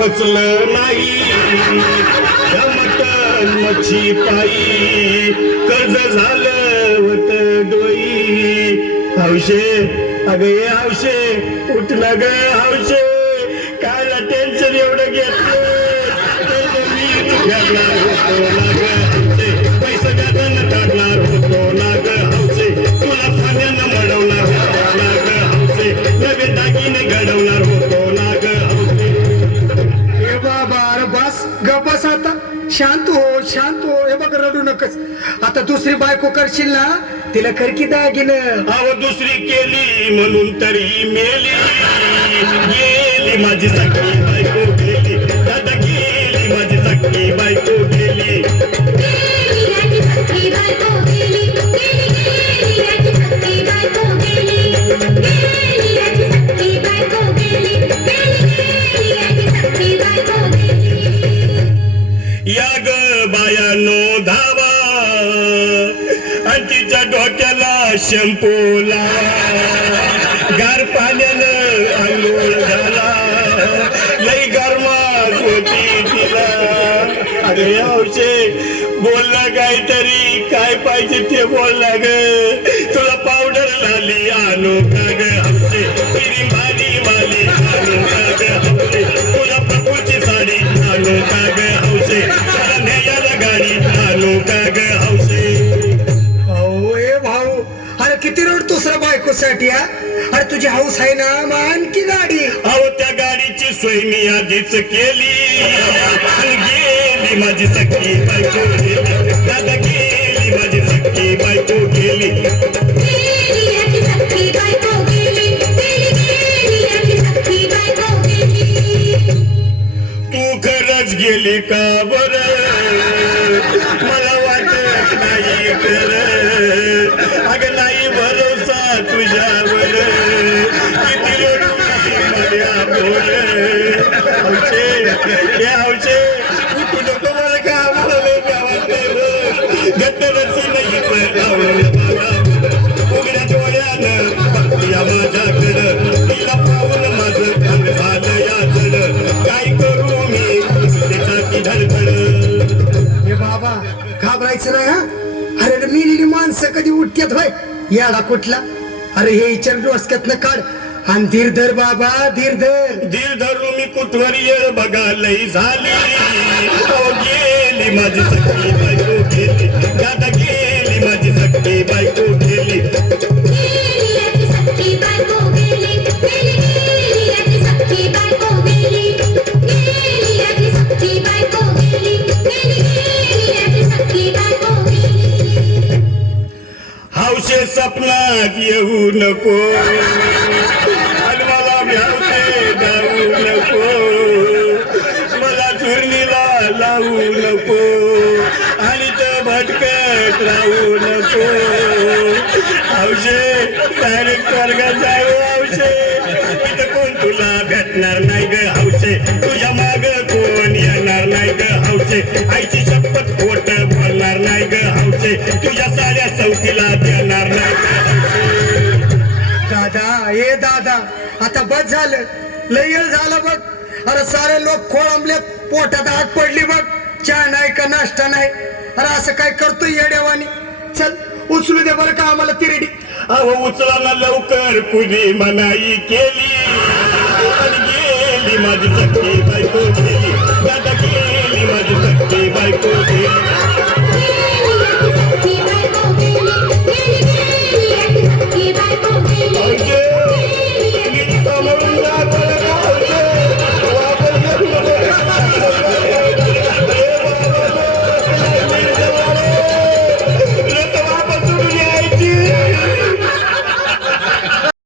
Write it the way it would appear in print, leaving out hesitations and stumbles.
पचलं नाही मटण मच्छी पायी कर्ज झालं होत डोई हौशे अगं ये हौशे उठ ना ग हौशे कायला टेन्शन एवढं घेतलं घडणार होतो ना ग हौशे पैसा गाताना काढणार होतो ना ग हौशे तुला पाण्यानं मडवणार होतो ना ग हौशे नवे दागिने घडवणार होतो ना ग हौशे ए बाबा अरे बस ग बस आता शांत हो हे बघ रडू नकच आता दुसरी बायको करशील ना तिला करकी दागिनं अहो दुसरी केली म्हणून तरी मेली गेली माझी सखी बायको गेली दादा गेली माझी सखी बायको गेली या ग बायानो धावा आणि तिच्या डोक्याला शॅम्पू लावा गार पाण्यानं आंघोळ झाला लई गरमास होती तिला अरे हौशे बोलला काहीतरी काय पाहिजे ते बोलला ग तुला पावडर लाली आणू का ग हौशे तिरी भारी वाली आणू का ग हौशे तुला प्रभूची साडी आणू का ग हौशे तुला न्यायाला गाडी आणू का ग हौशे भाऊ अरे किती रडतोस रे बायकोसाठी अरे तुझी हौस आहे ना मग आणखी गाडी अहो त्या गाडीची सोय मी आधीच केली आणि गेली माझी सखी बायको गेली दादा गेली माझी सखी बायको गेली तू खरंच गेली का बर मला वाटत नाही कर अगं नाही भरोसा तुझ्यावर किती लोटली माझ्या बोल हौशे हे हौशे तू नको मला का मला लय गावात घट्ट रसी नाही उघड्या डोळ्यानं बघूया माझ्याकडं तिला पाहून माझं अंग झालं याचड काय करू मी त्याची धडधड हे बाबा घाबरायचं नाही अरे मिलेली माणसं कधी उठत्यात होय याडा कुठला अरे हे विचार डोसक्यातनं काढ आणि धीर धर बाबा धीर धरू मी कुठवर येळ बघा लई झाली गेली माझी सखी बायको गेली दादा गेली माझी सखी बायको गेली हौशे सपनात येऊ नको आणि मला भ्यावते जाऊ नको मला चुरणीला लावू नको आणि तर भटकत राहू नको हौशे डायरेक्ट स्वर्गात जाऊ हौशे इथं कोण तुला भेटणार नाही ग हौशे तुझ्या माग कोण येणार नाही ग हौशे आईची शपथ खोट बोलणार नाही ग हौशे तुझ्या साऱ्या चौकीला देणार नाही दादा ए दादा आता बस झालं लय येळ झाला बघ अरे सारे लोक खोळंबल्यात पोटात आग पडली बघ चहा नाही का नाश्ता नाही अरे असं काय करतोय येड्यावानी चल उचलू दे बरं का आम्हाला तिरडी अहो उचला ना लवकर कुणी मनाई केली आणि गेली माझी सखी बायको